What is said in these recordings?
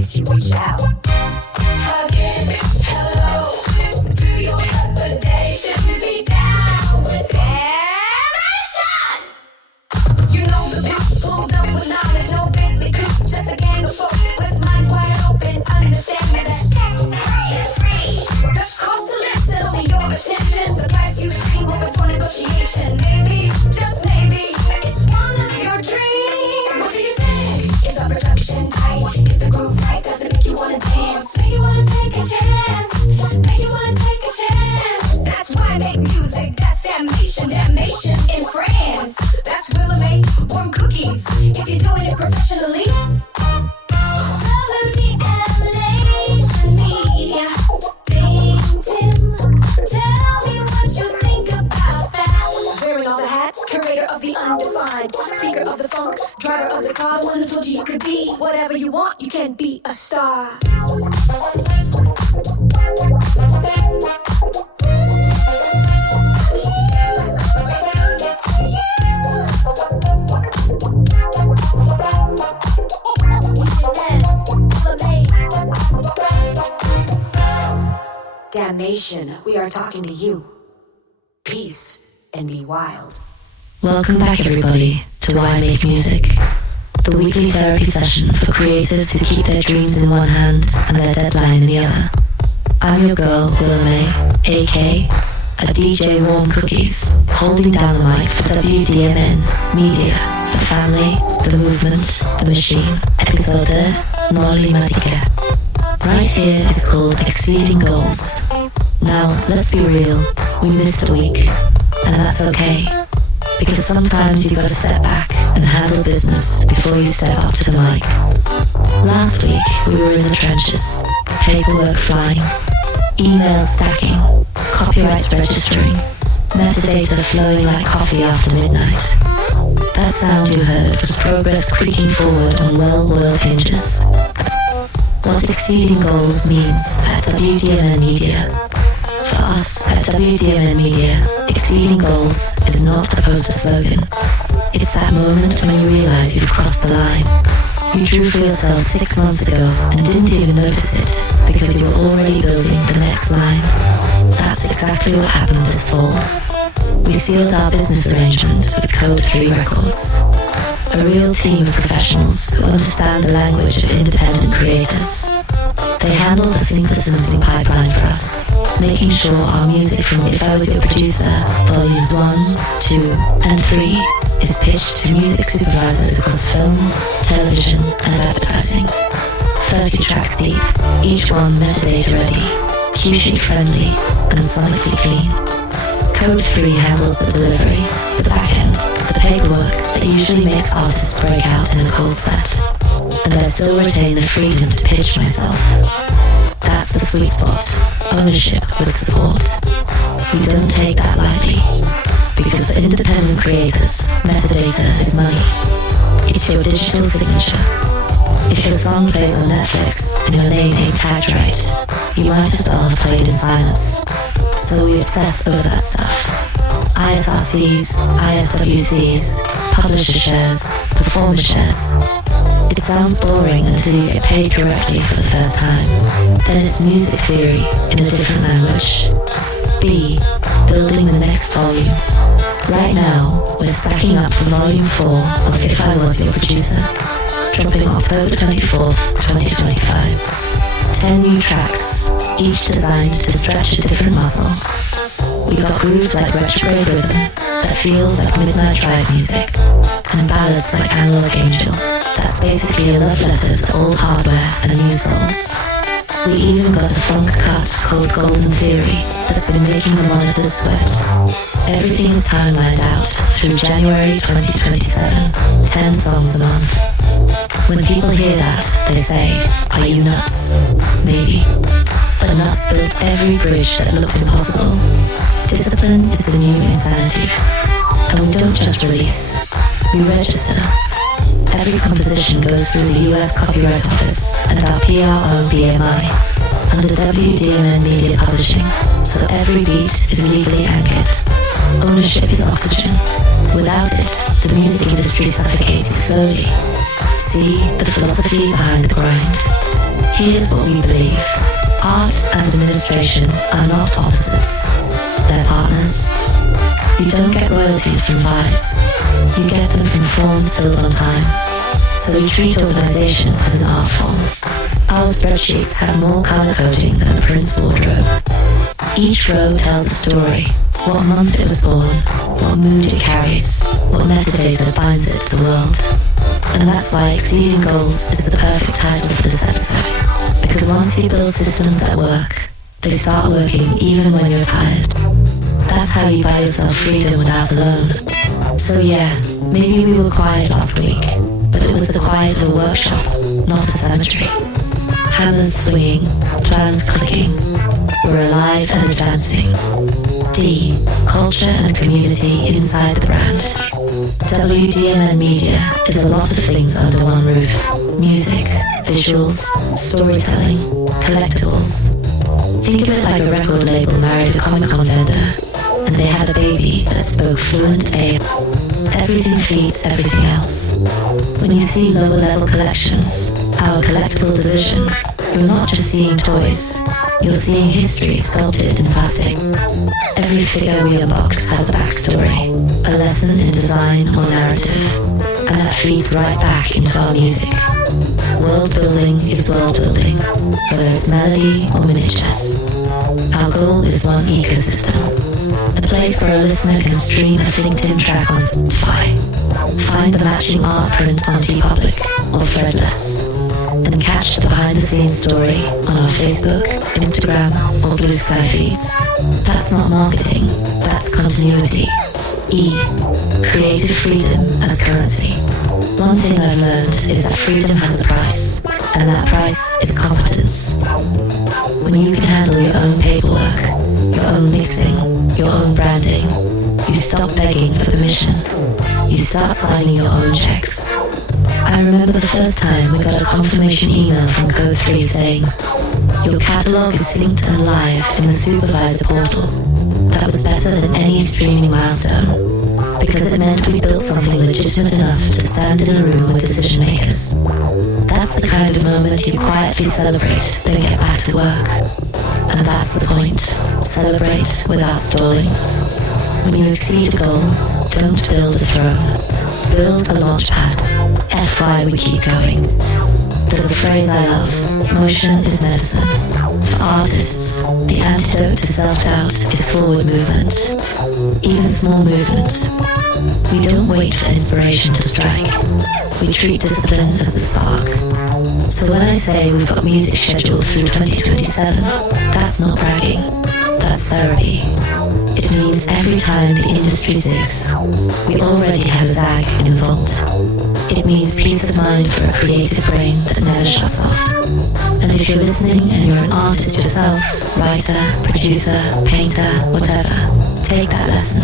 makes you reach out. Again, hello to your trepidations. Be down with animation. You know the group pulled up with knowledge, no Bentley coupe, just a gang of folks with minds wide open. Understand that free is free. The cost to listen, only your attention. The price you stream, open for negotiation. Maybe, just maybe, it's one of your dreams. What do you think? Is our production tight? Is the groove right? Does it make you wanna dance? Make you wanna take a chance? Make you wanna take a chance? That's why I make music. That's damnation, damnation in France. That's Willa May, warm cookies. If you're doing it professionally. WDMN Media, ThinkTimm. Tell me what you think about that. Wearing all the hats, curator of the undefined, speaker of the funk, driver of the car, one who told you could be whatever you want. You can be a star. Damnation, we are talking to you. Peace and be wild. Welcome back, everybody, to Why I Make Music, the weekly therapy session for creatives who keep their dreams in one hand and their deadline in the other. I'm your girl, Willa May, a.k.a. DJ Warm Cookies, holding down the mic for WDMN Media, the family, the movement, the machine, episode Noli Matica. Right here is called Exceeding Goals. Now, let's be real, we missed a week, and that's okay, because sometimes you've got to step back and handle business before you step up to the mic. Last week, we were in the trenches, paperwork flying, emails stacking, copyrights registering, metadata flowing like coffee after midnight. That sound you heard was progress creaking forward on well-oiled hinges. What exceeding goals means at WDMN Media. For us at WDMN Media, exceeding goals is not a poster slogan. It's that moment when you realize you've crossed the line. You drew for yourself 6 months ago and didn't even notice it because you were already building the next line. That's exactly what happened this fall. We sealed our business arrangement with Code 3 Records. A real team of professionals who understand the language of independent creators. They handle the sync-licensing pipeline for us, making sure our music from If I Was Your Producer, Volumes 1, 2, and 3 is pitched to music supervisors across film, television, and advertising. 30 tracks deep, each one metadata ready, cue-sheet friendly, and sonically clean. Code 3 handles the delivery, the back end, the paperwork that usually makes artists break out in a cold sweat. And I still retain the freedom to pitch myself. That's the sweet spot, ownership with support. We don't take that lightly, because for independent creators, metadata is money. It's your digital signature. If your song plays on Netflix and your name ain't tagged right, you might as well have played in silence. So we obsess over that stuff. ISRCs, ISWCs, publisher shares, performer shares. It sounds boring until you get paid correctly for the first time. Then it's music theory in a different language. B, building the next volume. Right now, we're stacking up for volume 4 of If I Was Your Producer, dropping October 24th, 2025. 10 new tracks, each designed to stretch a different muscle. We got grooves like retrograde rhythm that feels like Midnight Drive music, and ballads like Analog Angel. That's basically a love letter to old hardware and new souls. We even got a funk cut called Golden Theory that's been making the monitors sweat. Everything is timelined out through January 2027, 10 songs a month. When people hear that, they say, are you nuts? Maybe. But nuts built every bridge that looked impossible. Discipline is the new insanity. And we don't just release, we register. Every composition goes through the US Copyright Office and our PRO BMI under WDMN Media Publishing, so every beat is legally anchored. Ownership is oxygen. Without it, the music industry suffocates you slowly. See the philosophy behind the grind. Here's what we believe. Art and administration are not opposites. They're partners. You don't get royalties from vibes. You get them from forms built on time. So we treat organization as an art form. Our spreadsheets have more color coding than a Prince wardrobe. Each row tells a story. What month it was born, what mood it carries, what metadata binds it to the world. And that's why Exceeding Goals is the perfect title for this episode. Because once you build systems that work, they start working even when you're tired. That's how you buy yourself freedom without a loan. So yeah, maybe we were quiet last week, but it was the quiet of a workshop, not a cemetery. Hammers swinging, plans clicking. We're alive and advancing. D. Culture and community inside the brand. WDMN Media is a lot of things under one roof. Music, visuals, storytelling, collectibles. Think of it like a record label married a Comic-Con vendor, and they had a baby that spoke fluent A. Everything feeds everything else. When you see lower level collections, our collectible division, you're not just seeing toys, you're seeing history sculpted in plastic. Every figure we unbox has a backstory, a lesson in design or narrative, and that feeds right back into our music. World building is world building, whether it's melody or miniatures. Our goal is one ecosystem, a place where a listener can stream a ThinkTimm track on Spotify, find the matching art print on TeePublic or Threadless, and catch the behind-the-scenes story on our Facebook, Instagram, or Blue Sky feeds. That's not marketing, that's continuity. E. Creative freedom as currency. One thing I've learned is that freedom has a price, and that price is competence. When you can handle your own paperwork, your own mixing, your own branding, you stop begging for permission. You start signing your own checks. I remember the first time we got a confirmation email from Code 3 saying, "Your catalogue is synced and live in the supervisor portal." That was better than any streaming milestone, because it meant we built something legitimate enough to stand in a room with decision makers. That's the kind of moment you quietly celebrate, then get back to work. And that's the point. Celebrate without stalling. When you exceed a goal, don't build a throne. Build a launchpad. FY we keep going. There's a phrase I love. Motion is medicine. For artists, the antidote to self-doubt is forward movement. Even small movement. We don't wait for inspiration to strike. We treat discipline as the spark. So when I say we've got music scheduled through 2027, that's not bragging. That's therapy. It means every time the industry zigs, we already have a zag in the vault. It means peace of mind for a creative brain that never shuts off. And if you're listening and you're an artist yourself, writer, producer, painter, whatever, take that lesson.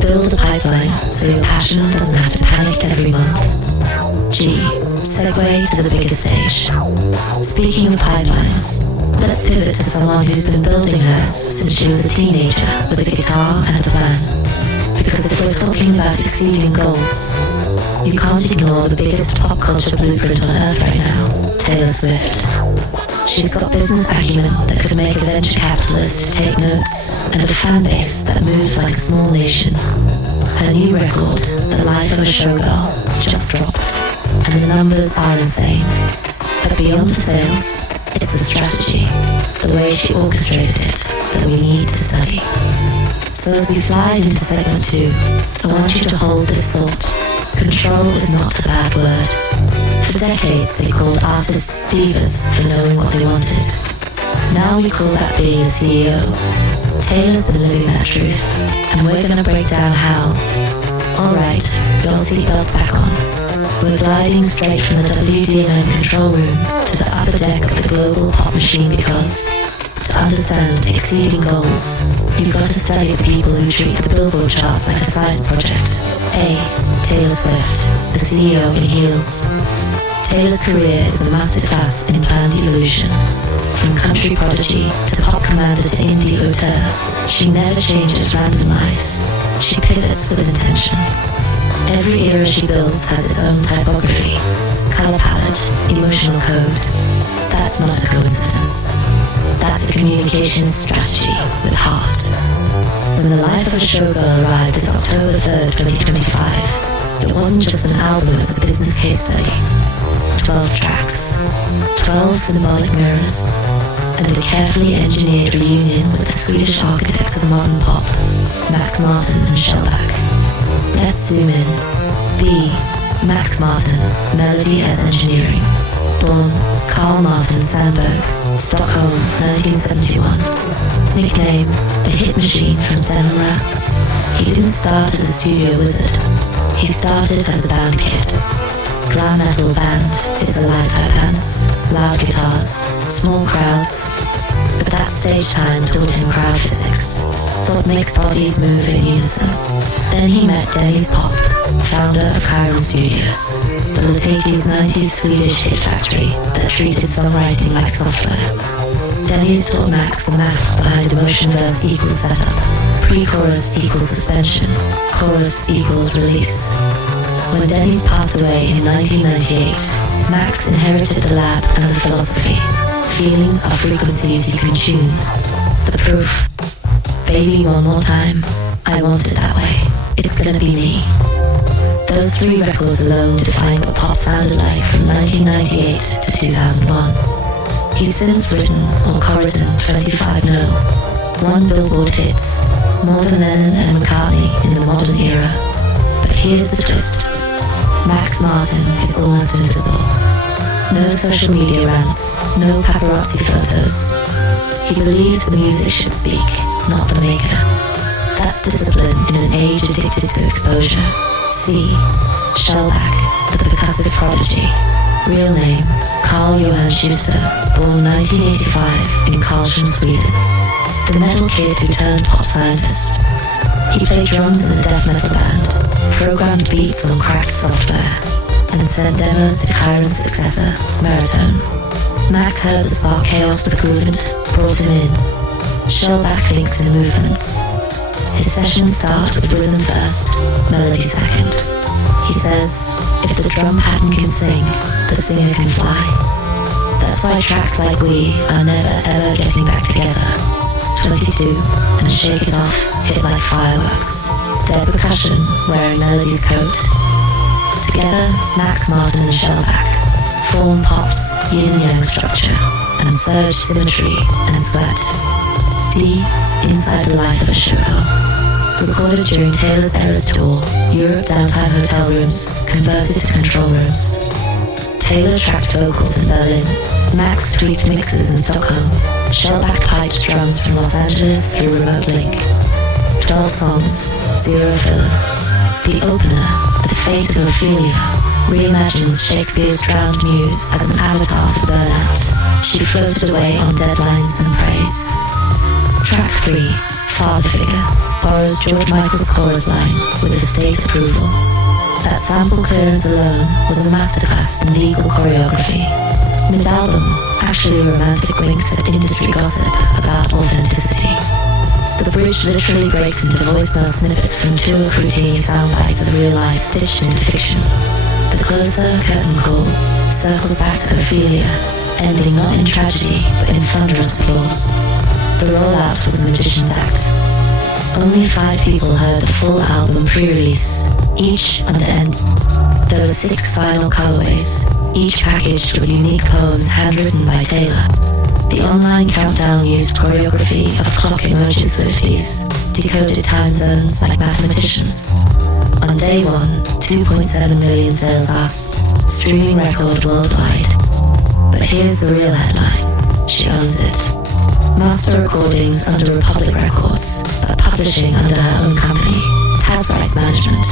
Build a pipeline so your passion doesn't have to panic every month. G. Segue to the bigger stage. Speaking of pipelines, let's pivot to someone who's been building hers since she was a teenager with a guitar and a plan. Because if we're talking about exceeding goals, you can't ignore the biggest pop culture blueprint on earth right now, Taylor Swift. She's got business acumen that could make a venture capitalist take notes, and a fan base that moves like a small nation. Her new record, The Life of a Showgirl, just dropped, and the numbers are insane. But beyond the sales, it's the strategy, the way she orchestrated it, that we need to study. So as we slide into segment 2, I want you to hold this thought. Control is not a bad word. For decades they called artists divas for knowing what they wanted. Now we call that being a CEO. Taylor's been living that truth, and we're gonna break down how. Alright, your seatbelts back on. We're gliding straight from the WDMN control room to the upper deck of the global pop machine because, to understand exceeding goals, you've got to study the people who treat the Billboard charts like a science project. A. Taylor Swift, the CEO in heels. Taylor's career is a masterclass in planned evolution. From country prodigy to pop commander to indie auteur, she never changes random lives. She pivots with intention. Every era she builds has its own typography, color palette, emotional code. That's not a coincidence. That's a communications strategy with heart. When The Life of a Showgirl arrived this October 3rd, 2025, it wasn't just an album, it was a business case study. 12 tracks, 12 symbolic mirrors, and a carefully engineered reunion with the Swedish architects of modern pop, Max Martin and Shellback. Let's zoom in. B. Max Martin, melody as engineering. Born Carl Martin Sandberg, Stockholm, 1971. Nickname, the hit machine from Stenham Rap. He didn't start as a studio wizard. He started as a band kid. Glam metal band, It's Alive type bands, loud guitars, small crowds. But that stage time taught him crowd physics, what makes bodies move in unison. Then he met Dennis Pop, founder of Chiron Studios, the late 80s, 90s Swedish hit factory that treated songwriting like software. Dennis taught Max the math behind emotion verse equals setup, pre-chorus equals suspension, chorus equals release. When Dennis passed away in 1998, Max inherited the lab and the philosophy. Feelings are frequencies you can tune. The proof. Baby, one more time. I want it that way. It's gonna be me. Those 3 records alone defined what pop sounded like from 1998 to 2001. He's since written or co-written 25 No. 1 Billboard hits, more than Lennon and McCartney in the modern era. But here's the twist. Max Martin is almost invisible. No social media rants, no paparazzi photos. He believes the music should speak, not the maker. That's discipline in an age addicted to exposure. C. Shellback, the percussive prodigy. Real name, Carl Johan Schuster, born 1985 in Karlshamn, Sweden. The metal kid who turned pop scientist. He played drums in a death metal band, programmed beats on cracked software, and sent demos to Chiron's successor, Meritone. Max heard the spark chaos with Groovant, brought him in. Shellback thinks in movements. His sessions start with rhythm first, melody second. He says, if the drum pattern can sing, the singer can fly. That's why tracks like We are never ever getting back together. 22 and Shake It Off hit like fireworks. Their percussion wearing melody's coat. Together, Max Martin and Shellback form pop's yin-yang structure and surge symmetry and sweat. D. Inside the Life of a Showgirl. Recorded during Taylor's Eras tour, Europe downtime hotel rooms converted to control rooms. Taylor tracked vocals in Berlin, Max tweaked mixes in Stockholm, Shellback piped drums from Los Angeles through remote link. 12 songs, 0 filler. The opener, The Fate of Ophelia, reimagines Shakespeare's drowned muse as an avatar for burnout. She floated away on deadlines and praise. Track 3, Father Figure, borrows George Michael's chorus line with a state approval. That sample clearance alone was a masterclass in legal choreography. Mid-album, actually a romantic winks at industry gossip about authenticity. The bridge literally breaks into voicemail snippets from 2 routine soundbites of real life stitched into fiction. The closer curtain call circles back to Ophelia, ending not in tragedy but in thunderous applause. The rollout was a magician's act. Only 5 people heard the full album pre-release, each under end. There were 6 final colorways, each packaged with unique poems handwritten by Taylor. The online countdown used choreography of clock emoji Swifties, decoded time zones like mathematicians. On day 1, 2.7 million sales last, streaming record worldwide. But here's the real headline. She owns it. Master recordings under Republic Records, but publishing under her own company, Taz Rights Management.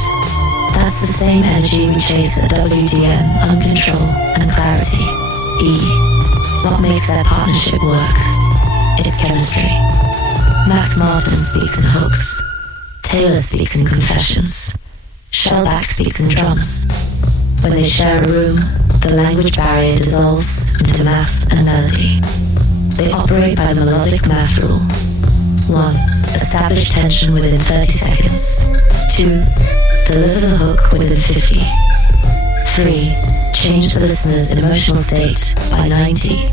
That's the same energy we chase at WDM on Control and Clarity. E. What makes their partnership work? It's chemistry. Max Martin speaks in hooks. Taylor speaks in confessions. Shellback speaks in drums. When they share a room, the language barrier dissolves into math and melody. They operate by the melodic math rule. 1. Establish tension within 30 seconds. 2. Deliver the hook within 50. 3. change the listener's emotional state by 90.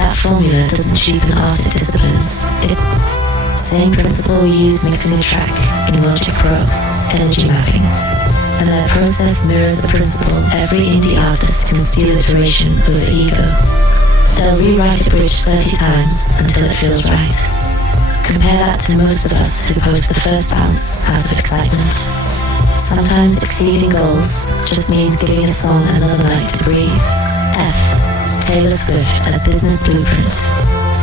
That formula doesn't cheapen art, it disciplines. Same principle we use mixing a track in Logic Pro, energy mapping. And that process mirrors the principle every indie artist can steal iteration over ego. They'll rewrite a bridge 30 times until it feels right. Compare that to most of us who post the first bounce out of excitement. Sometimes exceeding goals just means giving a song another night to breathe. F. Taylor Swift as business blueprint.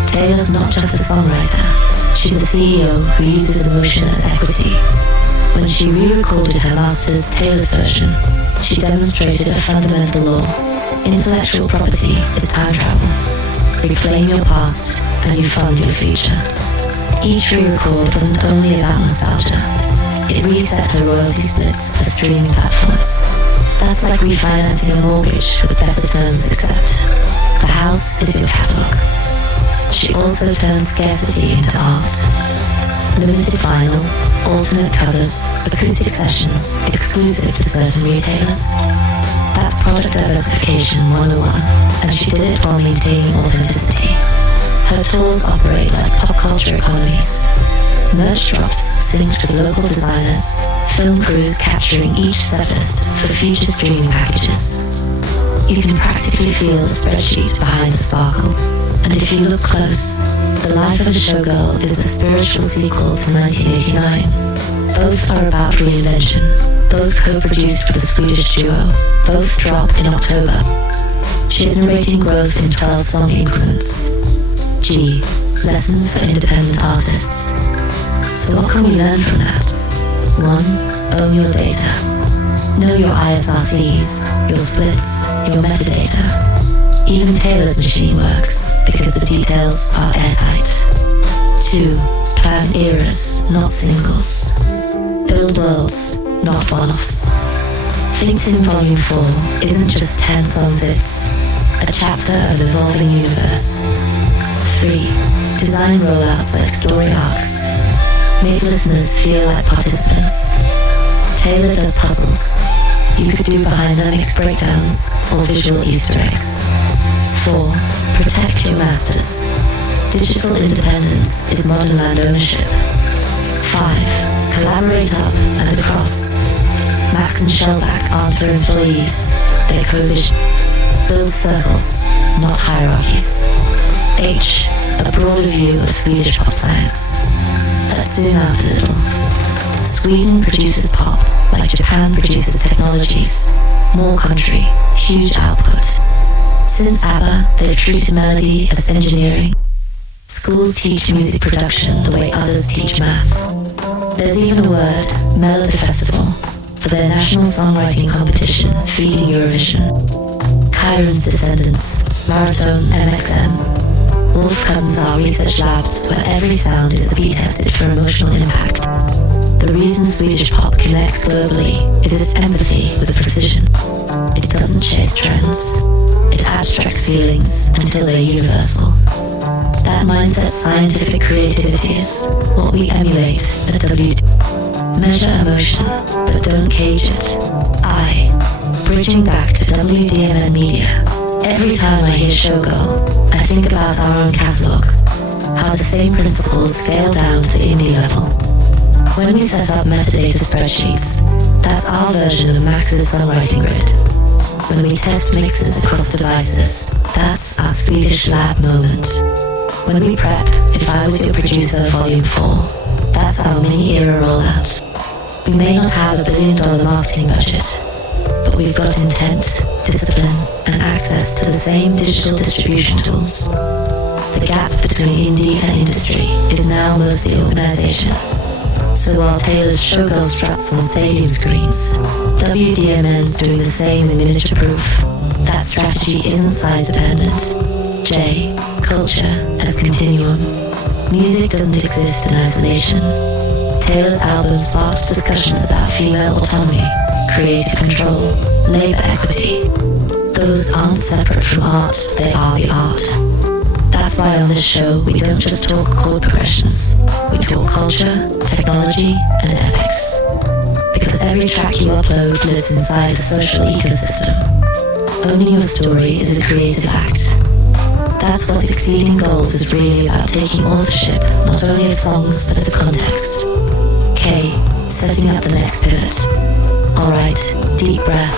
Taylor's not just a songwriter. She's a CEO who uses emotion as equity. When she re-recorded her master's Taylor's version, she demonstrated a fundamental law. Intellectual property is time travel. Reclaim your past and you fund your future. Each re-record wasn't only about nostalgia. It reset her royalty splits for streaming platforms. That's like refinancing a mortgage with better terms except the house is your catalog. She also turned scarcity into art. Limited vinyl, alternate covers, acoustic sessions, exclusive to certain retailers. That's product diversification 101, and she did it while maintaining authenticity. Her tours operate like pop culture economies. Merch drops synced with local designers, film crews capturing each setlist for future streaming packages. You can practically feel the spreadsheet behind the sparkle. And if you look close, The Life of a Showgirl is the spiritual sequel to 1989. Both are about reinvention, both co-produced with a Swedish duo, both drop in October. She is narrating growth in 12-song increments. G. Lessons for independent artists. So what can we learn from that? 1. Own your data. Know your ISRCs, your splits, your metadata. Even Taylor's machine works because the details are airtight. 2. Plan eras, not singles. Build worlds, not one-offs. ThinkTimm Volume 4 isn't just 10 songs, it's a chapter of evolving universe. 3. Design rollouts like story arcs. Make listeners feel like participants. Taylor does puzzles. You could do behind-the-mix breakdowns or visual Easter eggs. 4. Protect your masters. Digital independence is modern land ownership. 5. Collaborate up and across. Max and Shellback aren't her employees, they're co-vision. Build circles, not hierarchies. H. A broader view of Swedish pop science. Let's zoom out a little. Sweden produces pop like Japan produces technologies. More country, huge output. Since ABBA, they've treated melody as engineering. Schools teach music production the way others teach math. There's even a word, Melody Festival, for their national songwriting competition feeding Eurovision. Kyron's descendants, Baritone MXM. Wolf Cousins are research labs where every sound is A/B tested for emotional impact. The reason Swedish pop connects globally is its empathy with precision. It doesn't chase trends. It abstracts feelings until they're universal. That mindset's scientific creativity is what we emulate at WDMN. Measure emotion, but don't cage it. Bridging back to WDMN Media. Every time I hear Showgirl, I think about our own catalogue, how the same principles scale down to the indie level. When we set up metadata spreadsheets, that's our version of Max's songwriting grid. When we test mixes across devices, that's our Swedish lab moment. When we prep If I Was Your Producer Volume 4, that's our mini-era rollout. We may not have $1 billion marketing budget, but we've got intent, discipline, and access to the same digital distribution tools. The gap between indie and industry is now mostly organization. So while Taylor's Showgirl struts on stadium screens, WDMN's doing the same in miniature proof. That strategy isn't size dependent. J. Culture as continuum. Music doesn't exist in isolation. Taylor's album sparked discussions about female autonomy, creative control, labor equity. Those aren't separate from art, they are the art. That's why on this show we don't just talk chord progressions, we talk culture, technology, and ethics. Because every track you upload lives inside a social ecosystem. owning your story is a creative act. That's what Exceeding Goals is really about, taking authorship not only of songs but of context. K, setting up the next pivot. Alright, deep breath.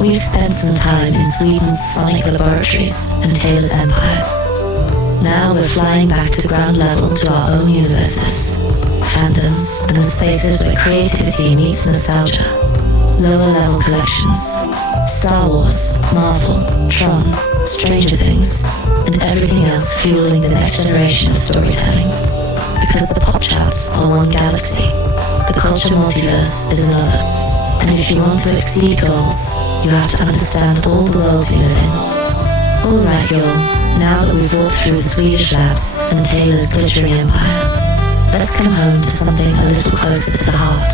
We've spent some time in Sweden's sonic laboratories and Taylor's empire. Now we're flying back to ground level to our own universes, fandoms, and the spaces where creativity meets nostalgia. Lower level collections. Star Wars, Marvel, Tron, Stranger Things, and everything else fueling the next generation of storytelling. Because the pop charts are one galaxy, the culture multiverse is another. And if you want to exceed goals, you have to understand all the worlds you live in. Alright y'all, now that we've walked through the Swedish labs and Taylor's glittering empire, let's come home to something a little closer to the heart.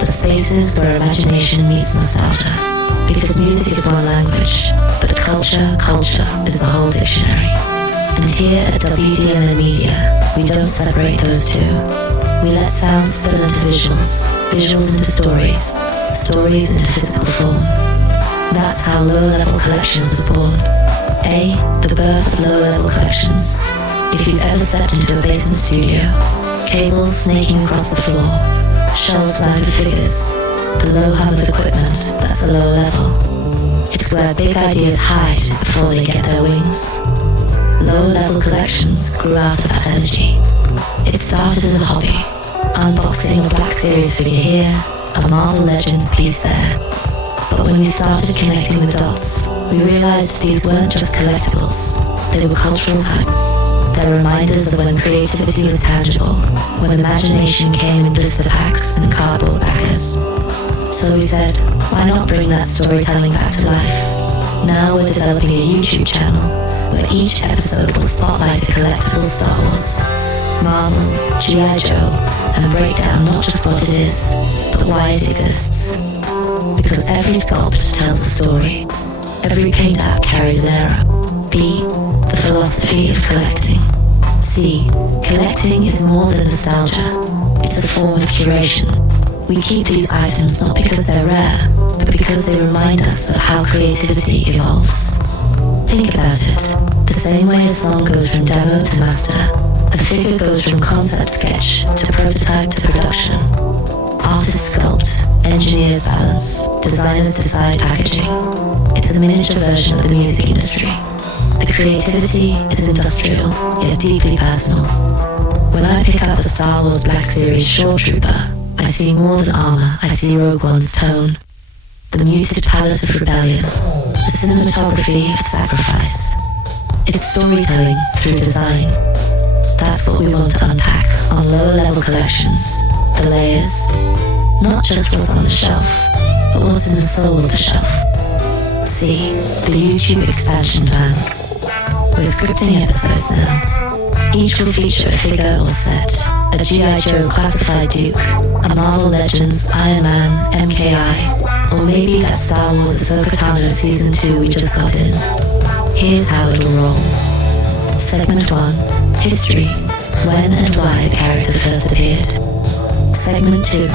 The spaces where imagination meets nostalgia. Because music is one language, but culture is the whole dictionary. And here at WDMN Media, we don't separate those two. We let sound spill into visuals, visuals into stories, stories into physical form. That's how Lower Level Collections was born. The birth of Lower Level Collections. If you've ever stepped into a basement studio, cables snaking across the floor, shelves lined with figures, the low hum of equipment, that's the lower level. It's where big ideas hide before they get their wings. Lower Level Collections grew out of that energy. It started as a hobby, unboxing a Black Series figure here, a Marvel Legends piece there. But when we started connecting the dots, we realized these weren't just collectibles, they were cultural time. They're reminders of when creativity was tangible, when imagination came in blister packs and cardboard backers. So we said, why not bring that storytelling back to life? Now we're developing a YouTube channel where each episode will spotlight a collectible Star Wars, Marvel, G.I. Joe, and break down not just what it is, but why it exists. Because every sculpt tells a story, every paint app carries an era. B, the philosophy of collecting. C, collecting is more than nostalgia, it's a form of curation. We keep these items not because they're rare, but because they remind us of how creativity evolves. Think about it. The same way a song goes from demo to master, a figure goes from concept sketch to prototype to production. Artists sculpt, engineers balance, designers decide packaging. It's a miniature version of the music industry. The creativity is industrial, yet deeply personal. When I pick up a Star Wars Black Series Shore Trooper, I see more than armor, I see Rogue One's tone. The muted palette of rebellion, the cinematography of sacrifice. It's storytelling through design. That's what we want to unpack on Lower Level Collections. The layers, not just what's on the shelf, but what's in the soul of the shelf. See, the YouTube expansion plan. We're scripting episodes now. Each will feature a figure or set, a G.I. Joe classified Duke, a Marvel Legends Iron Man, a.k.a, or maybe that Star Wars Ahsoka Tano Season 2 we just got in. Here's how it'll roll. Segment 1, History, when and why the character first appeared. Segment 2,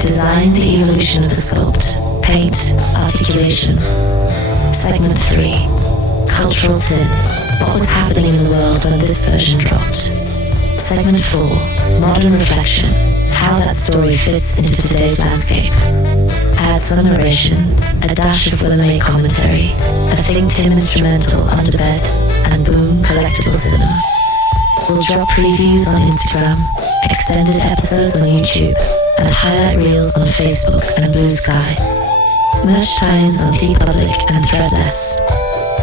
Design, the evolution of the sculpt, paint, articulation. Segment 3, Cultural tin, what was happening in the world when this version dropped. Segment 4, Modern reflection, how that story fits into today's landscape. Add some narration, a dash of Willa May commentary, a ThinkTimm instrumental under bed, and boom, collectible cinema. We'll drop previews on Instagram, extended episodes on YouTube, and highlight reels on Facebook and Blue Sky. Merch tie-ins on TeePublic and Threadless.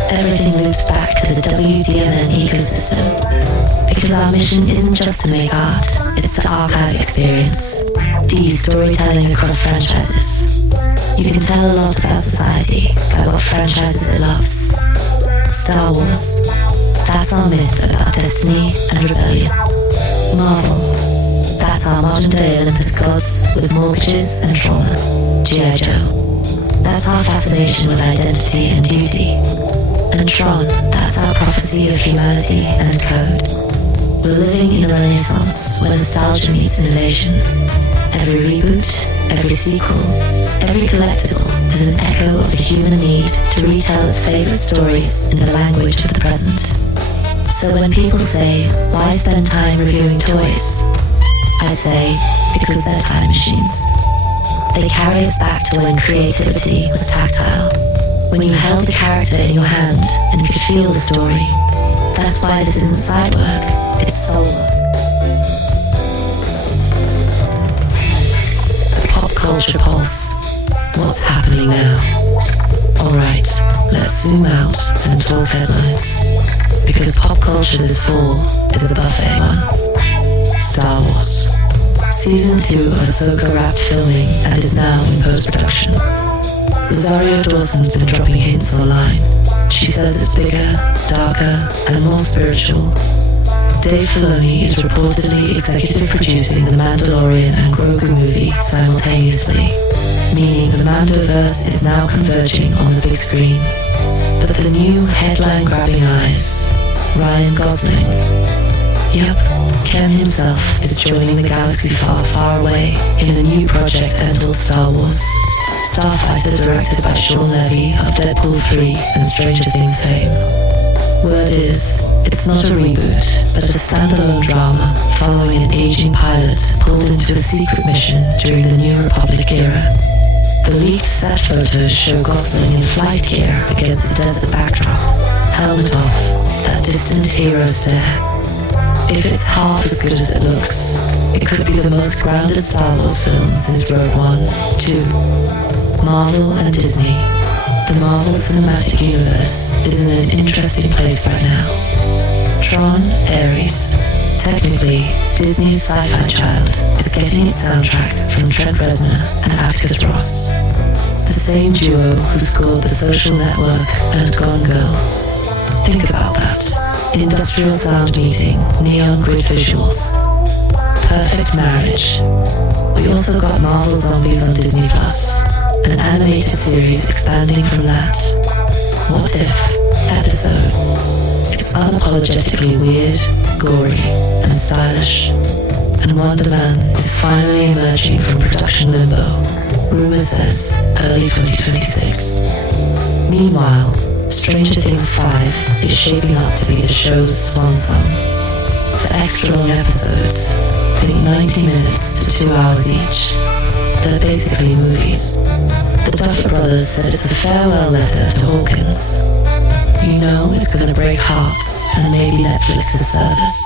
Everything loops back to the WDMN ecosystem. Because our mission isn't just to make art, it's to archive experience. Storytelling across franchises. You can tell a lot about society by what franchises it loves. Star Wars, that's our myth about destiny and rebellion. Marvel, that's our modern day Olympus gods with mortgages and trauma. G.I. Joe, that's our fascination with identity and duty. And Tron, that's our prophecy of humanity and code. We're living in a renaissance where nostalgia meets innovation. Every reboot, every sequel, every collectible is an echo of the human need to retell its favorite stories in the language of the present. So when people say, why spend time reviewing toys? I say, because they're time machines. They carry us back to when creativity was tactile, when you held a character in your hand and could feel the story. That's why this isn't side work, it's soul work. Pop culture pulse. What's happening now? Alright, let's zoom out and talk headlines. Because pop culture this fall is a buffet one. Star Wars. Season 2 of Ahsoka wrapped filming and is now in post-production. Rosario Dawson's been dropping hints online. She says it's bigger, darker, and more spiritual. Dave Filoni is reportedly executive producing The Mandalorian and Grogu movie simultaneously, meaning the Mandoverse is now converging on the big screen. But the new headline-grabbing eyes, Ryan Gosling. Yep, Ken himself is joining the galaxy far, far away in a new project entitled Star Wars. Starfighter directed by Sean Levy of Deadpool 3 and Stranger Things fame. Word is, it's not a reboot, but a standalone drama following an aging pilot pulled into a secret mission during the New Republic era. The leaked set photos show Gosling in flight gear against a desert backdrop, helmet off, that distant hero stare. If it's half as good as it looks, it could be the most grounded Star Wars film since Rogue One, 2. Marvel and Disney. The Marvel Cinematic Universe is in an interesting place right now. Tron, Ares. Technically, Disney's sci-fi child is getting its soundtrack from Trent Reznor and Atticus Ross, the same duo who scored The Social Network and Gone Girl. Think about that. Industrial sound meeting, neon grid visuals. Perfect marriage. We also got Marvel Zombies on Disney+, an animated series expanding from that. What If episode. It's unapologetically weird, gory, and stylish. And Wonder Man is finally emerging from production limbo. Rumor says early 2026. Meanwhile, Stranger Things 5 is shaping up to be the show's swan song. For extra long episodes, think 90 minutes to 2 hours each. They're basically movies. The Duffer Brothers said it's a farewell letter to Hawkins. You know it's gonna break hearts and maybe Netflix's service.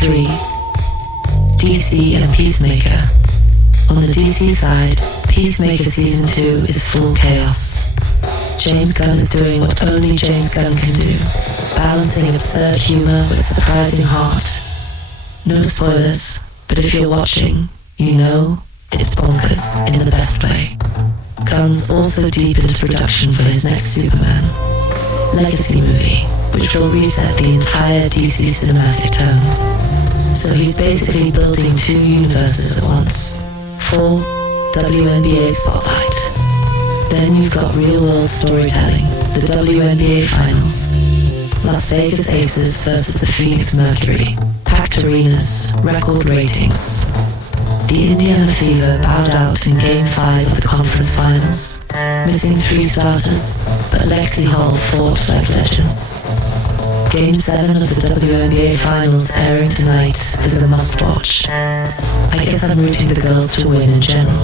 3. DC and Peacemaker. On the DC side, Peacemaker Season 2 is full chaos. James Gunn is doing what only James Gunn can do, balancing absurd humor with surprising heart. No spoilers, but if you're watching, you know it's bonkers in the best way. Gunn's also deep into production for his next Superman legacy movie, which will reset the entire DC cinematic tone. So he's basically building 2 universes at once. 4. WNBA Spotlight. Then you've got real-world storytelling, the WNBA Finals. Las Vegas Aces versus the Phoenix Mercury. Packed arenas, record ratings. The Indiana Fever bowed out in Game 5 of the conference finals, missing 3 starters, but Lexi Hall fought like legends. Game 7 of the WNBA Finals airing tonight is a must-watch. I guess I'm rooting for the girls to win in general.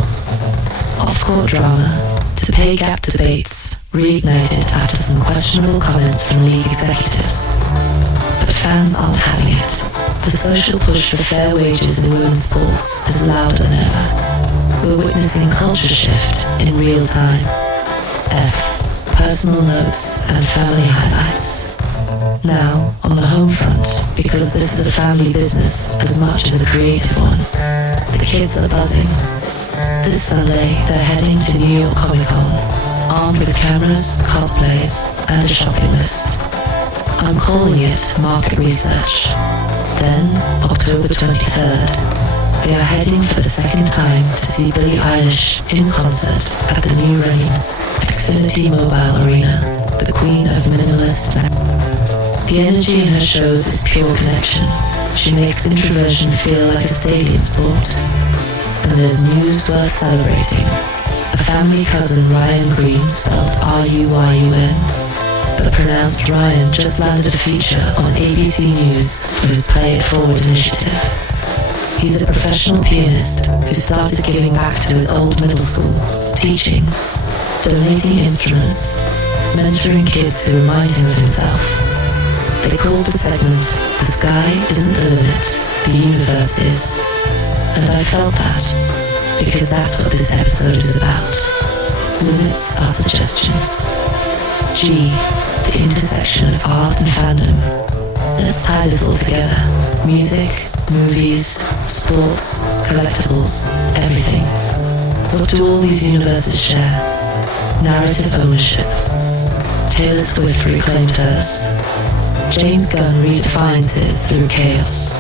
Off-court drama, to pay gap debates, reignited after some questionable comments from league executives. But fans aren't having it. The social push for fair wages in women's sports is louder than ever. We're witnessing culture shift in real time. F. Personal notes and family highlights. Now, on the home front, because this is a family business as much as a creative one, the kids are buzzing. This Sunday, they're heading to New York Comic Con, armed with cameras, cosplays, and a shopping list. I'm calling it market research. Then, October 23rd, they are heading for the second time to see Billie Eilish in concert at the new Reims Xfinity Mobile Arena, the queen of minimalist. The energy in her shows is pure connection. She makes introversion feel like a stadium sport. and there's news worth celebrating. A family cousin, Ryan Green, spelled R-U-Y-U-N, but pronounced Ryan, just landed a feature on ABC News for his Play It Forward initiative. He's a professional pianist who started giving back to his old middle school, teaching, donating instruments, mentoring kids who remind him of himself. They called the segment, "The Sky Isn't the Limit, the Universe Is." And I felt that, because that's what this episode is about. Limits are suggestions. G, the intersection of art and fandom. Let's tie this all together. Music, movies, sports, collectibles, everything. What do all these universes share? Narrative ownership. Taylor Swift reclaimed hers. James Gunn redefines his through chaos.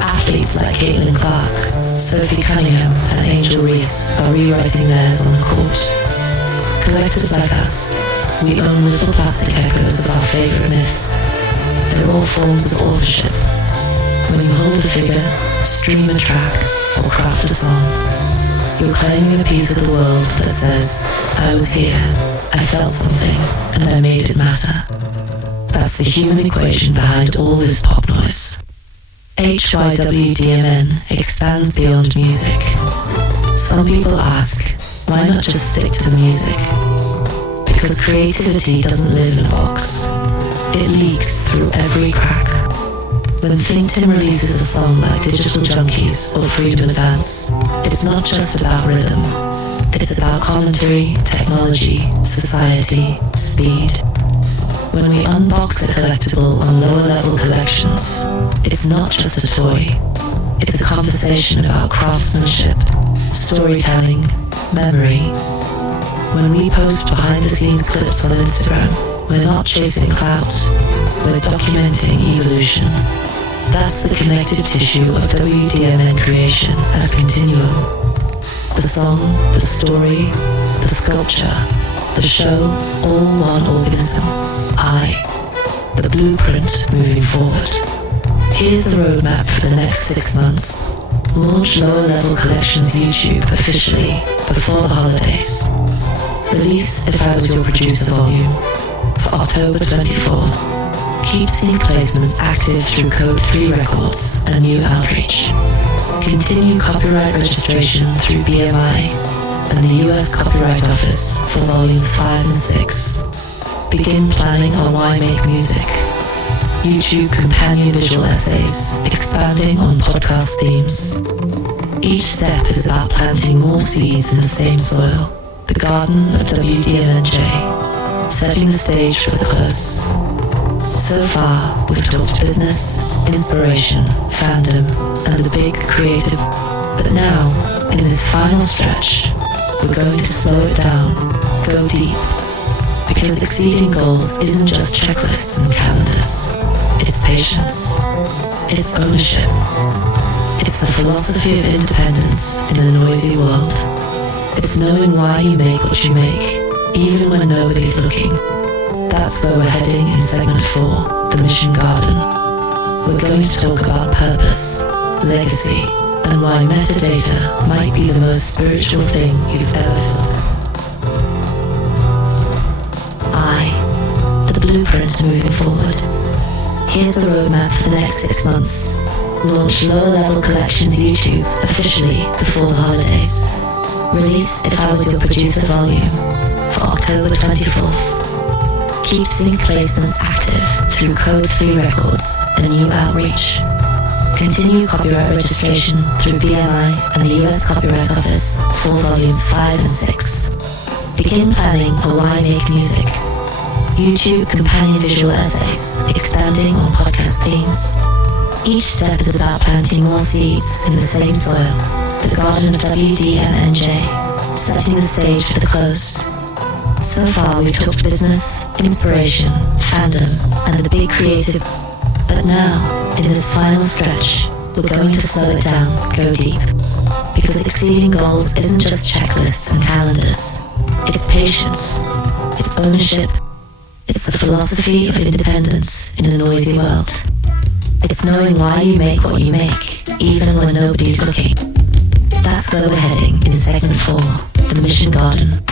Athletes like Caitlin Clark, Sophie Cunningham and Angel Reese are rewriting theirs on the court. Collectors like us, we own little plastic echoes of our favourite myths. They're all forms of authorship. When you hold a figure, stream a track, or craft a song, you're claiming a piece of the world that says, I was here, I felt something, and I made it matter. That's the human equation behind all this pop noise. WDMN expands beyond music. Some people ask, why not just stick to the music? Because creativity doesn't live in a box. It leaks through every crack. When ThinkTimm releases a song like Digital Junkies or Freedom Advance, it's not just about rhythm. It's about commentary, technology, society, speed. When we unbox a collectible on lower level collections, it's not just a toy. It's a conversation about craftsmanship, storytelling, memory. When we post behind the scenes clips on Instagram, we're not chasing clout, we're documenting evolution. That's the connective tissue of WDMN creation as a continuum. The song, the story, the sculpture, the show, all one organism. The blueprint moving forward. Here's the roadmap for the next 6 months. Launch lower level collections YouTube officially before the holidays. Release If I Was Your Producer volume for October 24. Keep sync placements active through Code 3 Records and new outreach. Continue copyright registration through BMI and the US Copyright Office for volumes 5 and 6. Begin planning on why make music. YouTube companion visual essays expanding on podcast themes. Each step is about planting more seeds in the same soil, the garden of WDMNJ, setting the stage for the close. So far, we've talked business, inspiration, fandom, and the big creative. But now, in this final stretch, we're going to slow it down, go deep. Because exceeding goals isn't just checklists and calendars. It's patience. It's ownership. It's the philosophy of independence in a noisy world. It's knowing why you make what you make, even when nobody's looking. That's where we're heading in segment 4, the Mission Garden. We're going to talk about purpose, legacy, and why metadata might be the most spiritual thing you've ever felt. The blueprint moving forward. Here's the roadmap for the next 6 months. Launch lower level collections YouTube officially before the holidays. Release If I Was Your Producer volume for October 24th. Keep sync placements active through Code 3 Records and new outreach. Continue copyright registration through BMI and the US Copyright Office for volumes 5 and 6. Begin planning on why make music. YouTube companion visual essays expanding on podcast themes. Each step is about planting more seeds in the same soil, the garden of WDMNJ, setting the stage for the close. So far we've talked business, inspiration, fandom, and the big creative. But now, in this final stretch, we're going to slow it down, go deep. Because exceeding goals isn't just checklists and calendars. It's patience. It's ownership. It's the philosophy of independence in a noisy world. It's knowing why you make what you make, even when nobody's looking. That's where we're heading in segment 4, the Mission Garden.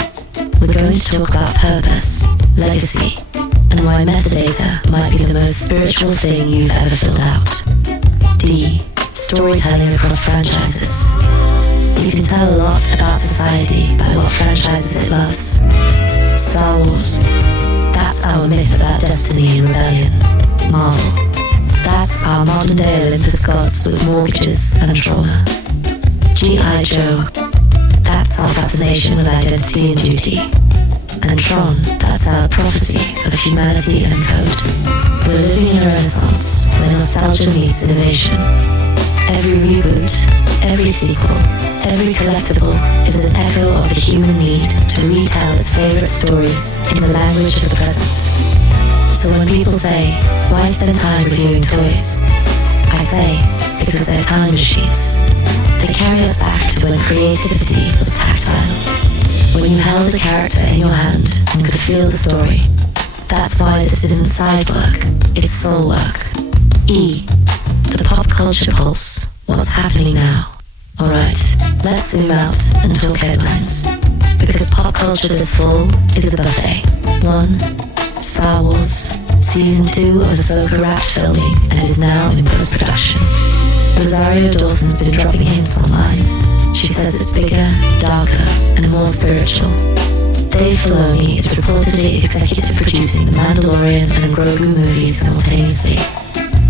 We're going to talk about purpose, legacy, and why metadata might be the most spiritual thing you've ever filled out. D. Storytelling across franchises. You can tell a lot about society by what franchises it loves. Star Wars. That's our myth about destiny and rebellion. Marvel. That's our modern-day Olympus gods with mortgages and trauma. G.I. Joe. That's our fascination with identity and duty. And Tron, that's our prophecy of humanity and code. We're living in a renaissance where nostalgia meets innovation. Every reboot, every sequel, every collectible is an echo of the human need to retell its favorite stories in the language of the present. So when people say, why spend time reviewing toys? I say, because they're time machines. They carry us back to when creativity was tactile. When you held a character in your hand and could feel the story. That's why this isn't side work, it's soul work. E. The pop culture pulse. What's happening now? Alright, let's zoom out and talk headlines. Because pop culture this fall is a buffet. 1. Star Wars. Season 2 of Ahsoka wrapped filming and is now in post-production. Rosario Dawson's been dropping hints online. She says it's bigger, darker, and more spiritual. Dave Filoni is reportedly executive producing The Mandalorian and Grogu movies simultaneously,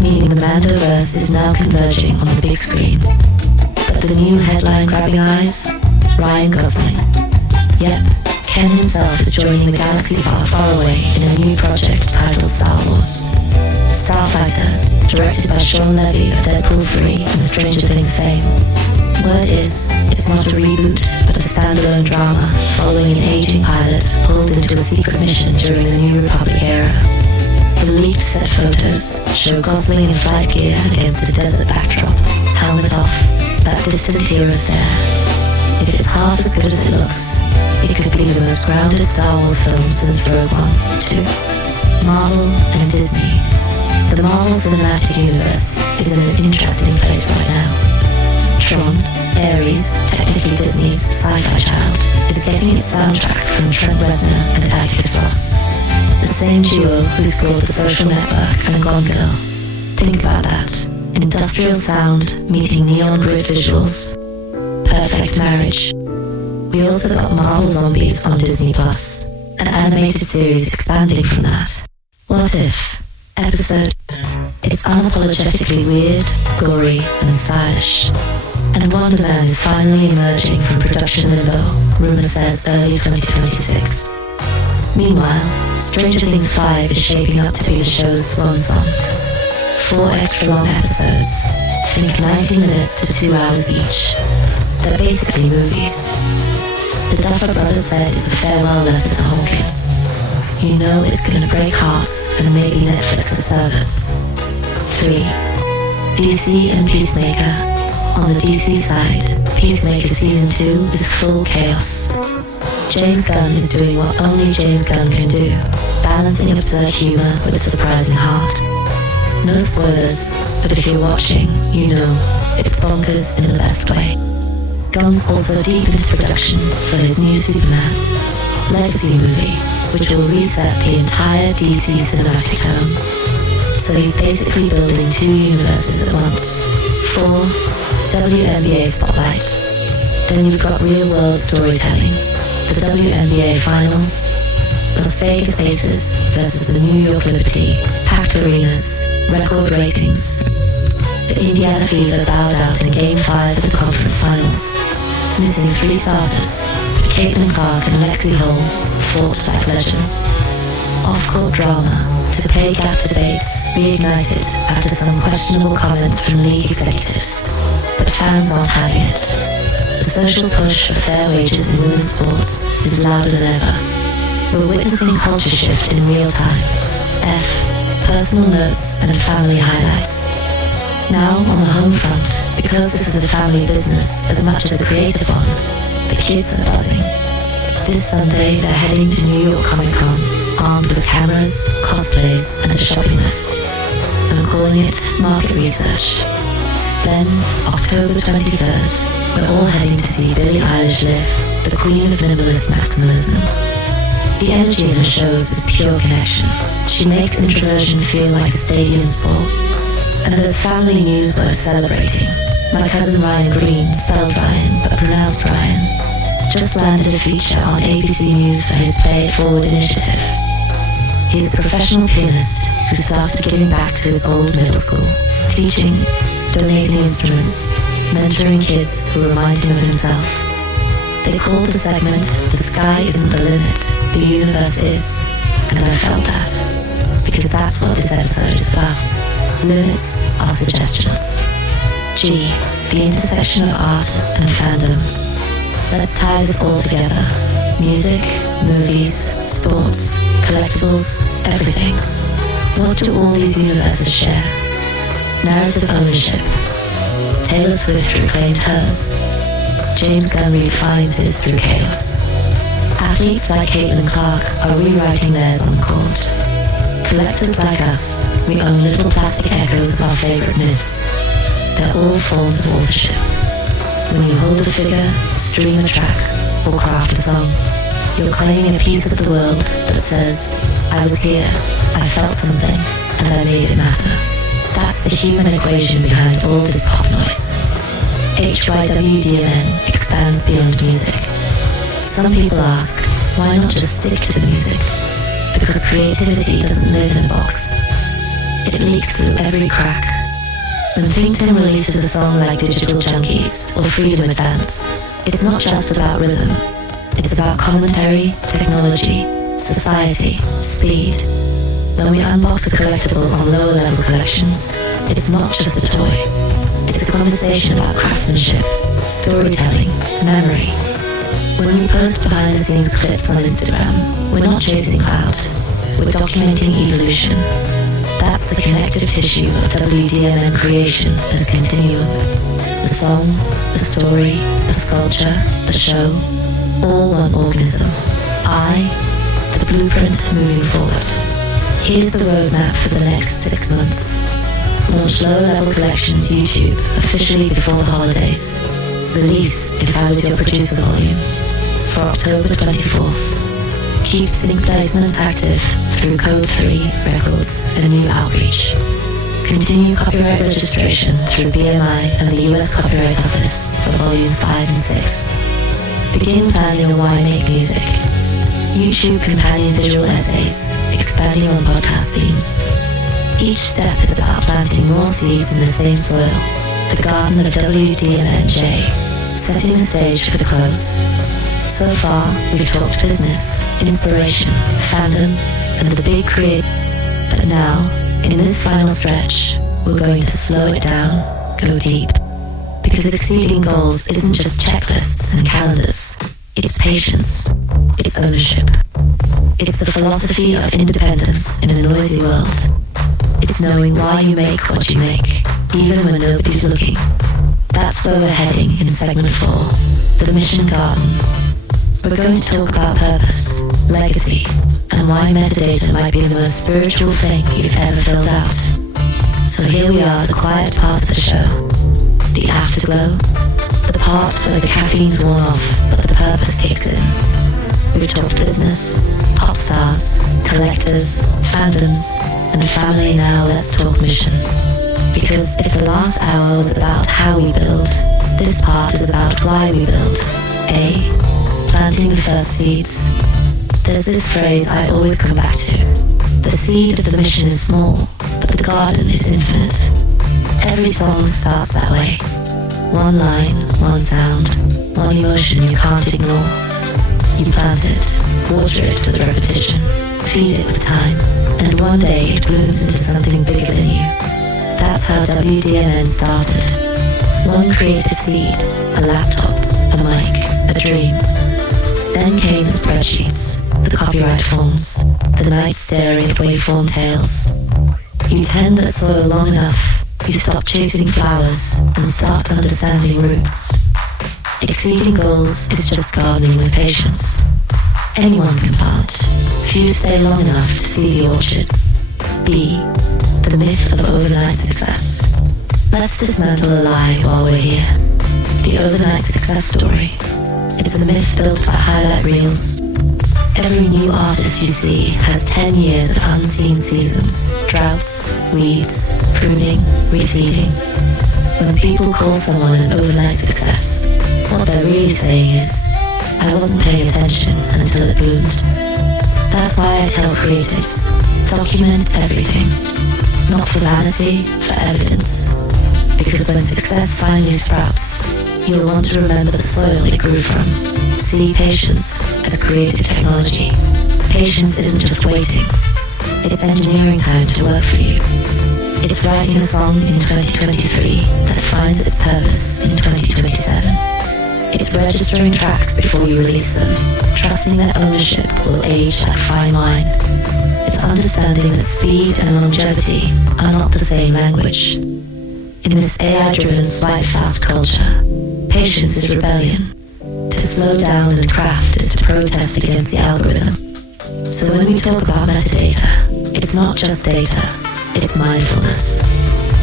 meaning the Mandoverse is now converging on the big screen. But the new headline-grabbing eyes? Ryan Gosling. Yep, Ken himself is joining the galaxy far, far away in a new project titled Star Wars. Starfighter, directed by Sean Levy of Deadpool 3 and Stranger Things fame. Word is, it's not a reboot, but a standalone drama following an aging pilot pulled into a secret mission during the New Republic era. The leaked set photos show Gosling in flight gear against a desert backdrop, helmet off, that distant hero stare. If it's half as good as it looks, it could be the most grounded Star Wars film since Rogue One, 2. Marvel and Disney. The Marvel Cinematic Universe is in an interesting place right now. Tron, Ares, technically Disney's sci-fi child, is getting its soundtrack from Trent Reznor and Atticus Ross. The same duo who scored The Social Network and Gone Girl. Think about that. Industrial sound meeting neon grid visuals. Perfect marriage. We also got Marvel Zombies on Disney+, an animated series expanding from that. What If? Episode. It's unapologetically weird, gory, and stylish. And Wonder Man is finally emerging from production limbo, rumor says early 2026. Meanwhile, Stranger Things 5 is shaping up to be the show's swan song. 4 extra long episodes, think 90 minutes to 2 hours each. They're basically movies. The Duffer Brothers said it's a farewell letter to Hawkins. You know it's gonna break hearts and maybe Netflix a service. 3. DC and Peacemaker. On the DC side, Peacemaker Season 2 is full chaos. James Gunn is doing what only James Gunn can do, balancing absurd humor with surprising heart. No spoilers, but if you're watching, you know, it's bonkers in the best way. Gunn's also deep into production for his new Superman Legacy movie, which will reset the entire DC cinematic tone. So he's basically building 2 universes at once. 4. WNBA Spotlight. Then you've got real-world storytelling. The WNBA Finals. Las Vegas Aces versus the New York Liberty. Packed arenas. Record ratings. The Indiana Fever bowed out in Game 5 of the conference finals. Missing 3 starters. Caitlin Clark and Lexi Hall fought like legends. Off-court drama to pay gap debates reignited after some questionable comments from league executives. But fans aren't having it. The social push for fair wages in women's sports is louder than ever. We're witnessing culture shift in real time. F. Personal notes and family highlights. Now on the home front, because this is a family business as much as a creative one, the kids are buzzing. This Sunday they're heading to New York Comic Con, armed with cameras, cosplays, and a shopping list. I'm calling it market research. Then, October 23rd, we're all heading to see Billie Eilish live, the queen of minimalist maximalism. The energy in her shows is pure connection. She makes introversion feel like a stadium sport. And there's family news worth celebrating. My cousin Ryan Green, spelled Ryan but pronounced Ryan, just landed a feature on ABC News for his Pay It Forward initiative. He is a professional pianist who started giving back to his old middle school, teaching, donating instruments, mentoring kids who remind him of himself. They called the segment "The Sky Isn't the Limit, the Universe Is," and I felt that, because that's what this episode is about. Limits are suggestions. G, the intersection of art and fandom. Let's tie this all together. Music, movies, sports, collectibles, everything. What do all these universes share? Narrative ownership. Taylor Swift reclaimed hers. James Gunn redefines his through chaos. Athletes like Caitlin Clark are rewriting theirs on the court. Collectors like us, we own little plastic echoes of our favorite myths. They're all forms of authorship. When you hold a figure, stream a track, or craft a song, you're claiming a piece of the world that says, I was here, I felt something, and I made it matter. That's the human equation behind all this pop noise. WDMN expands beyond music. Some people ask, why not just stick to the music? Because creativity doesn't live in a box. It leaks through every crack. When ThinkTimm releases a song like Digital Junkies or Freedom Advance, it's not just about rhythm. It's about commentary, technology, society, speed. When we unbox a collectible on lower level collections, it's not just a toy. It's a conversation about craftsmanship, storytelling, memory. When we post behind the scenes clips on Instagram, we're not chasing clout. We're documenting evolution. That's the connective tissue of WDMN creation as a continuum. The song, the story, the sculpture, the show, all one organism. The blueprint moving forward. Here's the roadmap for the next 6 months. Launch low-level collections YouTube officially before the holidays. Release If I Was Your Producer volume for October 24th. Keep sync placement active through Code 3 Records and new outreach. Continue copyright registration through BMI and the US Copyright Office for volumes 5 and 6. Begin planning on why make music. YouTube companion visual essays, expanding on podcast themes. Each step is about planting more seeds in the same soil, the garden of WDMNJ, setting the stage for the close. So far, we've talked business, inspiration, fandom, and the big create. But now, in this final stretch, we're going to slow it down, go deep. Because exceeding goals isn't just checklists and calendars. It's patience. It's ownership. It's the philosophy of independence in a noisy world. It's knowing why you make what you make, even when nobody's looking. That's where we're heading in segment 4, the Mission Garden. We're going to talk about purpose, legacy, and why metadata might be the most spiritual thing you've ever filled out. So here we are, the quiet part of the show. The afterglow, the part where the caffeine's worn off, but the purpose kicks in. We've talked business, pop stars, collectors, fandoms, and family. Now let's talk mission. Because if the last hour was about how we build, this part is about why we build. Planting the first seeds. There's this phrase I always come back to. The seed of the mission is small, but the garden is infinite. Every song starts that way. One line, one sound, one emotion you can't ignore. You plant it, water it with repetition, feed it with time, and one day it blooms into something bigger than you. That's how WDMN started. One creative seed, a laptop, a mic, a dream. Then came the spreadsheets, the copyright forms, the night staring at waveform tails. You tend that soil long enough, you stop chasing flowers and start understanding roots. Exceeding goals is just gardening with patience. Anyone can plant, few stay long enough to see the orchard. B, the myth of overnight success. Let's dismantle a lie while we're here. The overnight success story. It's a myth built by highlight reels. Every new artist you see has 10 years of unseen seasons, droughts, weeds, pruning, reseeding. When people call someone an overnight success, what they're really saying is, I wasn't paying attention until it bloomed. That's why I tell creatives, document everything. Not for vanity, for evidence. Because when success finally sprouts, you'll want to remember the soil it grew from. See patience as creative technology. Patience isn't just waiting. It's engineering time to work for you. It's writing a song in 2023 that finds its purpose in 2027. It's registering tracks before you release them, trusting that ownership will age like fine wine. It's understanding that speed and longevity are not the same language. In this AI-driven swipe-fast culture, patience is rebellion. To slow down and craft is to protest against the algorithm. So when we talk about metadata, it's not just data, it's mindfulness.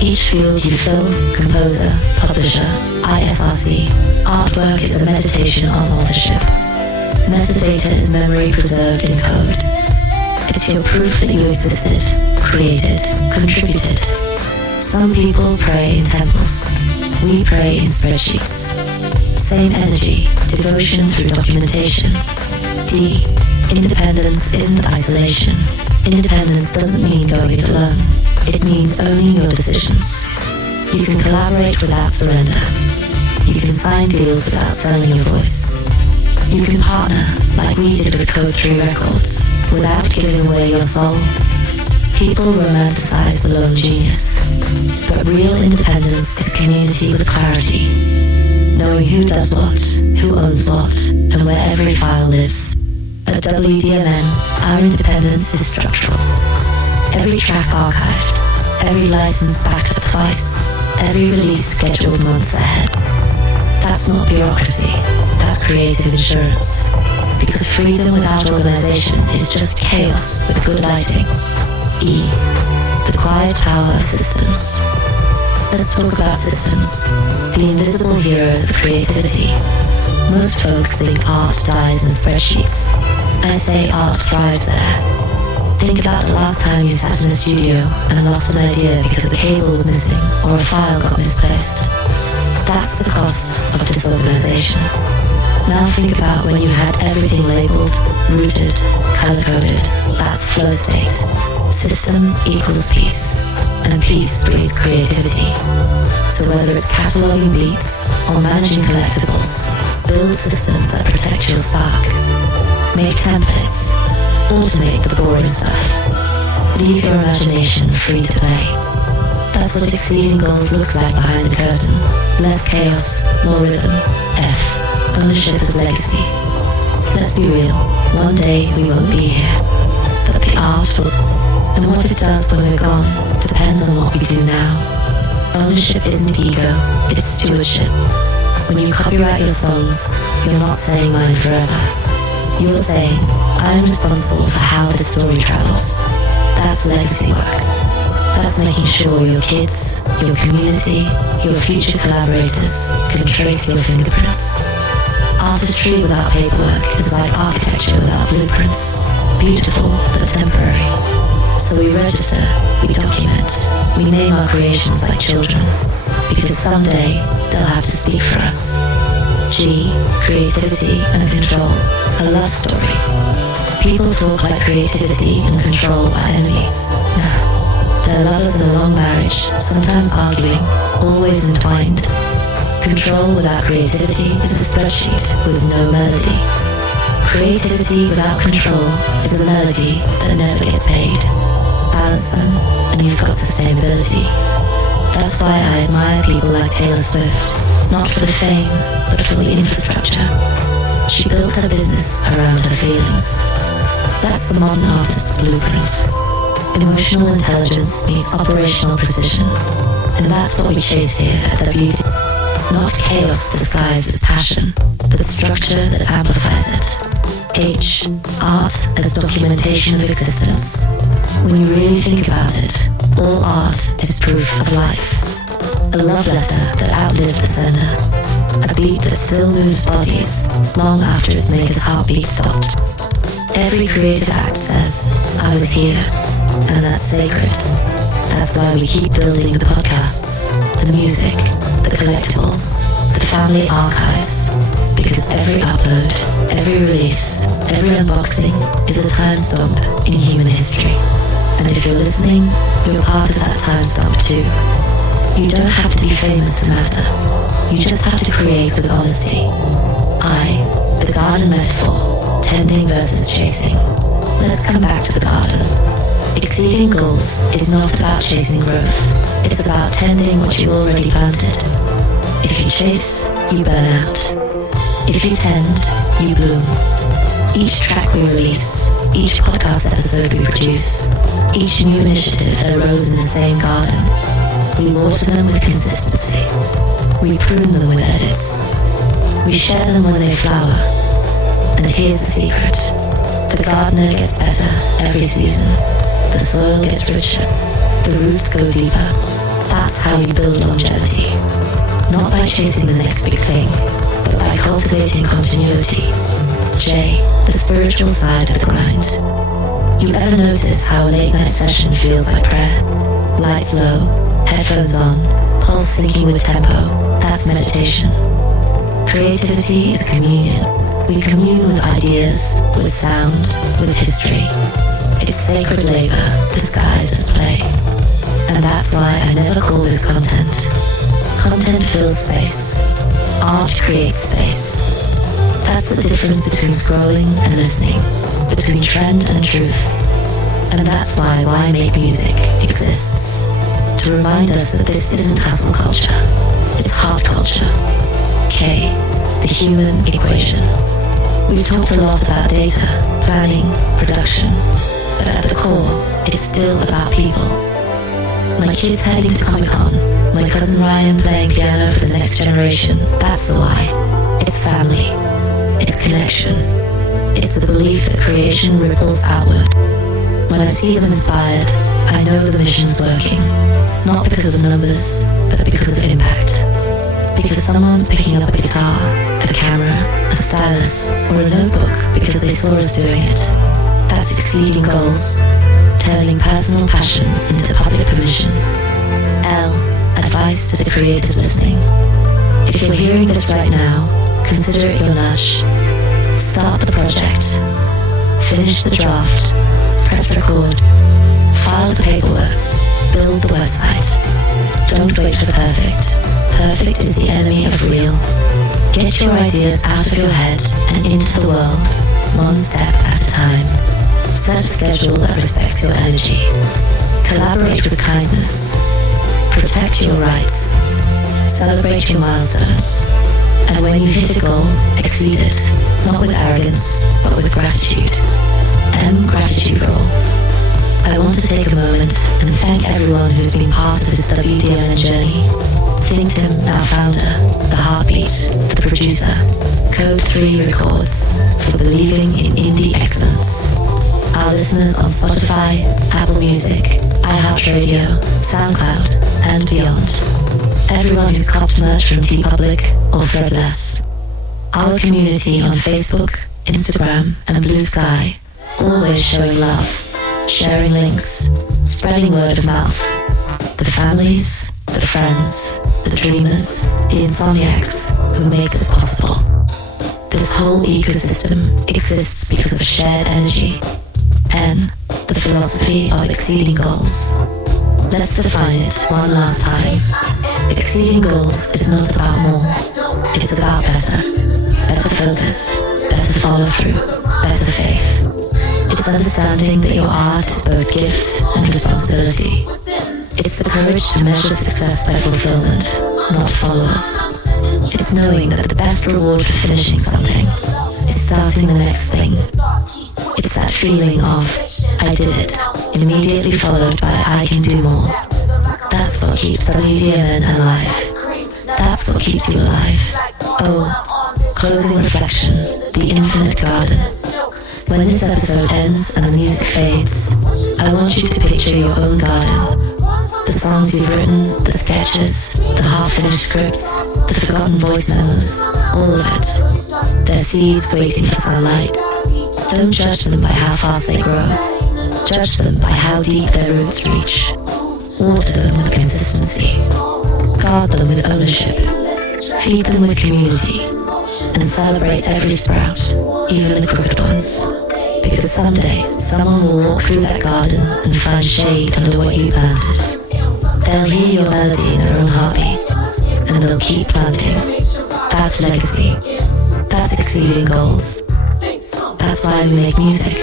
Each field you fill, composer, publisher, ISRC, artwork is a meditation on authorship. Metadata is memory preserved in code. It's your proof that you existed, created, contributed. Some people pray in temples. We pray in spreadsheets. Same energy, devotion through documentation. D. Independence isn't isolation. Independence doesn't mean going it alone. It means owning your decisions. You can collaborate without surrender. You can sign deals without selling your voice. You can partner, like we did with Code 3 Records, without giving away your soul. People romanticize the lone genius, but real independence is community with clarity. Knowing who does what, who owns what, and where every file lives. At WDMN, our independence is structural. Every track archived, every license backed up twice, every release scheduled months ahead. That's not bureaucracy, that's creative insurance. Because freedom without organization is just chaos with good lighting. E. The quiet power of systems. Let's talk about systems, the invisible heroes of creativity. Most folks think art dies in spreadsheets. I say art thrives there. Think about the last time you sat in a studio and lost an idea because a cable was missing or a file got misplaced. That's the cost of disorganization. Now think about when you had everything labeled, rooted, color-coded. That's flow state. System equals peace, and peace breeds creativity. So whether it's cataloging beats or managing collectibles, build systems that protect your spark. Make templates. Automate the boring stuff. Leave your imagination free to play. That's what exceeding goals looks like behind the curtain. Less chaos, more rhythm. F. Ownership as legacy. Let's be real. One day we won't be here, but the art will. And what it does when we're gone depends on what we do now. Ownership isn't ego, it's stewardship. When you copyright your songs, you're not saying mine forever. You're saying, I'm responsible for how this story travels. That's legacy work. That's making sure your kids, your community, your future collaborators can trace your fingerprints. Artistry without paperwork is like architecture without blueprints. Beautiful, but temporary. So we register, we document, we name our creations like children, because someday they'll have to speak for us. G, creativity and control, a love story. People talk like creativity and control are enemies. No, they're lovers in a long marriage, sometimes arguing, always entwined. Control without creativity is a spreadsheet with no melody. Creativity without control is a melody that never gets paid. Balance them, and you've got sustainability. That's why I admire people like Taylor Swift, not for the fame, but for the infrastructure. She built her business around her feelings. That's the modern artist's blueprint. Emotional intelligence meets operational precision, and that's what we chase here at WD. Not chaos disguised as passion, but structure that amplifies it. H. Art as documentation of existence. When you really think about it, all art is proof of life. A love letter that outlived the sender. A beat that still moves bodies long after its maker's heartbeat stopped. Every creative act says, I was here, and that's sacred. That's why we keep building the podcasts, the music, the collectibles, the family archives, because every upload, every release, every unboxing is a time stamp in human history. And if you're listening, you're part of that time stamp too. You don't have to be famous to matter. You just have to create with honesty. The garden metaphor, tending versus chasing. Let's come back to the garden. Exceeding goals is not about chasing growth. It's about tending what you already planted. If you chase, you burn out. If you tend, you bloom. Each track we release, each podcast episode we produce, each new initiative that arose in the same garden, we water them with consistency. We prune them with edits. We share them when they flower. And here's the secret. The gardener gets better every season. The soil gets richer. The roots go deeper. That's how you build longevity. Not by chasing the next big thing, but by cultivating continuity. J, the spiritual side of the grind. You ever notice how a late night session feels like prayer? Lights low, headphones on, pulse syncing with tempo. That's meditation. Creativity is communion. We commune with ideas, with sound, with history. It's sacred labor disguised as play. And that's why I never call this content. Content fills space. Art creates space. That's the difference between scrolling and listening, between trend and truth. And that's why Make Music exists. To remind us that this isn't hustle culture. It's heart culture. K, the human equation. We've talked a lot about data, planning, production, but at the core, it's still about people. My kids heading to Comic-Con, my cousin Ryan playing piano for the next generation, that's the why. It's family. It's connection. It's the belief that creation ripples outward. When I see them inspired, I know the mission's working. Not because of numbers, but because of impact. Because someone's picking up a guitar, a camera, a stylus, or a notebook because they saw us doing it. That's exceeding goals, turning personal passion into public permission. L, advice to the creators listening. If you're hearing this right now, consider it your nudge. Start the project. Finish the draft. Press record. File the paperwork. Build the website. Don't wait for perfect. Perfect is the enemy of real. Get your ideas out of your head and into the world, one step at a time. Set a schedule that respects your energy. Collaborate with kindness. Protect your rights. Celebrate your milestones. And when you hit a goal, exceed it, not with arrogance, but with gratitude. M, gratitude roll. I want to take a moment and thank everyone who's been part of this WDMN journey. ThinkTimm, our founder, the heartbeat, the producer, Code 3 Records, for believing in indie excellence. Our listeners on Spotify, Apple Music, iHeartRadio, SoundCloud, and beyond. Everyone who's copped merch from TeePublic or Threadless. Our community on Facebook, Instagram, and Blue Sky, always showing love, sharing links, spreading word of mouth. The families, the friends, the dreamers, the insomniacs who make this possible. This whole ecosystem exists because of shared energy. N, the philosophy of exceeding goals. Let's define it one last time. Exceeding goals is not about more. It's about better. Better focus, better follow through, better faith. It's understanding that your art is both gift and responsibility. It's the courage to measure success by fulfillment, not followers. It's knowing that the best reward for finishing something is starting the next thing. It's that feeling of, I did it, immediately followed by I can do more. That's what keeps WDMN alive. That's what keeps you alive. Oh, closing reflection, the infinite garden. When this episode ends and the music fades, I want you to picture your own garden. The songs you've written, the sketches, the half-finished scripts, the forgotten voice memos, all of it. They're seeds waiting for sunlight. Don't judge them by how fast they grow. Judge them by how deep their roots reach. Water them with consistency. Guard them with ownership. Feed them with community. And celebrate every sprout, even the crooked ones. Because someday, someone will walk through that garden and find shade under what you planted. They'll hear your melody in their own heartbeat, and they'll keep planting. That's legacy. That's exceeding goals. That's why we make music.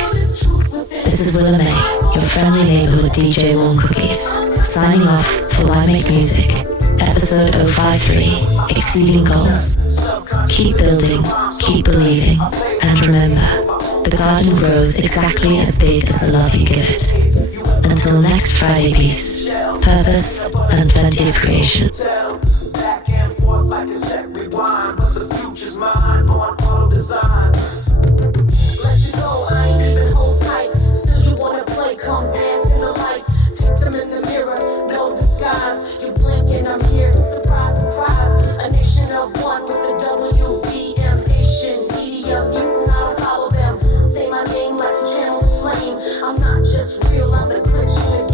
This is Willa May, your friendly neighborhood DJ Warm Cookies, signing off for Why Make Music, episode 053, Exceeding Goals. Keep building, keep believing, and remember, the garden grows exactly as big as the love you give it. Until next Friday, peace, purpose, and plenty of creation. Back and forth like a set rewind, but the future's mine on auto design. Let you go, I ain't even hold tight. Still you wanna play, come dance in the light. ThinkTimm in the mirror, no disguise. You blink and I'm here, surprise, surprise. A nation of one with the WDMN Media mutant, I'll follow them. Say my name like a channel flame. I'm not just real, I'm the glitch in the